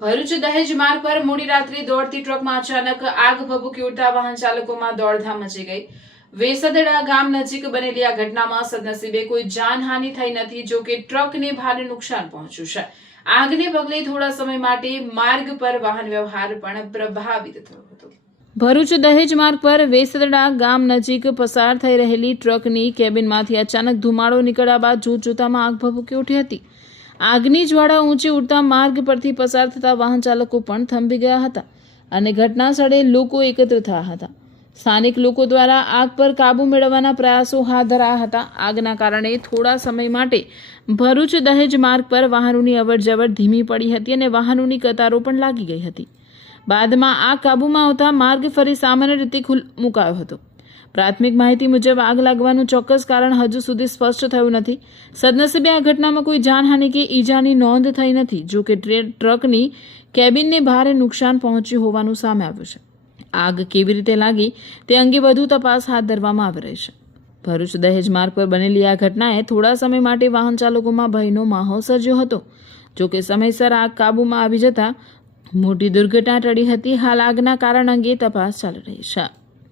ભરૂચ દહેજ માર્ગ પર મોડી રાત્રે દોડતી ટ્રકમાં અચાનક આગ ભભૂકી ઉડતા વાહન ચાલકોમાં દોડધામ મચી ગઈ। વેસદડા ગામ નજીક બનેલી આ ઘટનામાં સદનસીબે કોઈ જાનહાનિ થઈ નથી, જો કે ટ્રકને ભારે નુકસાન પહોંચ્યું છે। આગને પગલે થોડા સમય માટે માર્ગ પર વાહન વ્યવહાર પણ પ્રભાવિત થયો હતો। ભરૂચ દહેજ માર્ગ પર વેસદડા ગામ નજીક પસાર થઈ રહેલી ટ્રકની કેબિનમાંથી અચાનક ધુમાડો નીકળ્યા બાદ જોતજોતામાં આગ ભભૂકી ઉઠી હતી। આગની જ્વાળા ઊંચી ઉડતા માર્ગ પરથી પસાર થતા વાહન ચાલકો પણ થંભી ગયા હતા અને ઘટના સ્થળે લોકો એકત્ર થયા હતા। સ્થાનિક લોકો દ્વારા આગ પર કાબૂ મેળવવાના પ્રયાસો હાથ ધરાયા હતા। આગના કારણે થોડા સમય માટે ભરૂચ દહેજ માર્ગ પર વાહનોની અવરજવર ધીમી પડી હતી અને વાહનોની કતારો પણ લાગી ગઈ હતી। બાદમાં આગ કાબૂમાં આવતા માર્ગ ફરી સામાન્ય રીતે મુકાયો હતો। પ્રાથમિક માહિતી મુજબ આગ લાગવાનું ચોક્કસ કારણ હજુ સુધી સ્પષ્ટ થયું નથી। સદનસીબે આ ઘટનામાં કોઈ જાનહાનિ કે ઈજાની નોંધ થઈ નથી, જો કે ટ્રકની કેબિનને ભારે નુકસાન પહોંચ્યું હોવાનું સામે આવ્યું છે। આગ કેવી રીતે લાગી તે અંગે વધુ તપાસ હાથ ધરવામાં આવી રહી છે। ભરૂચ દહેજ માર્ગ પર બનેલી આ ઘટનાએ થોડા સમય માટે વાહન ચાલકોમાં ભયનો માહોલ સર્જ્યો હતો, જો કે સમયસર આગ કાબૂમાં આવી જતા મોટી દુર્ઘટના ટળી હતી। હાલ આગના કારણ અંગે તપાસ ચાલી રહી છે।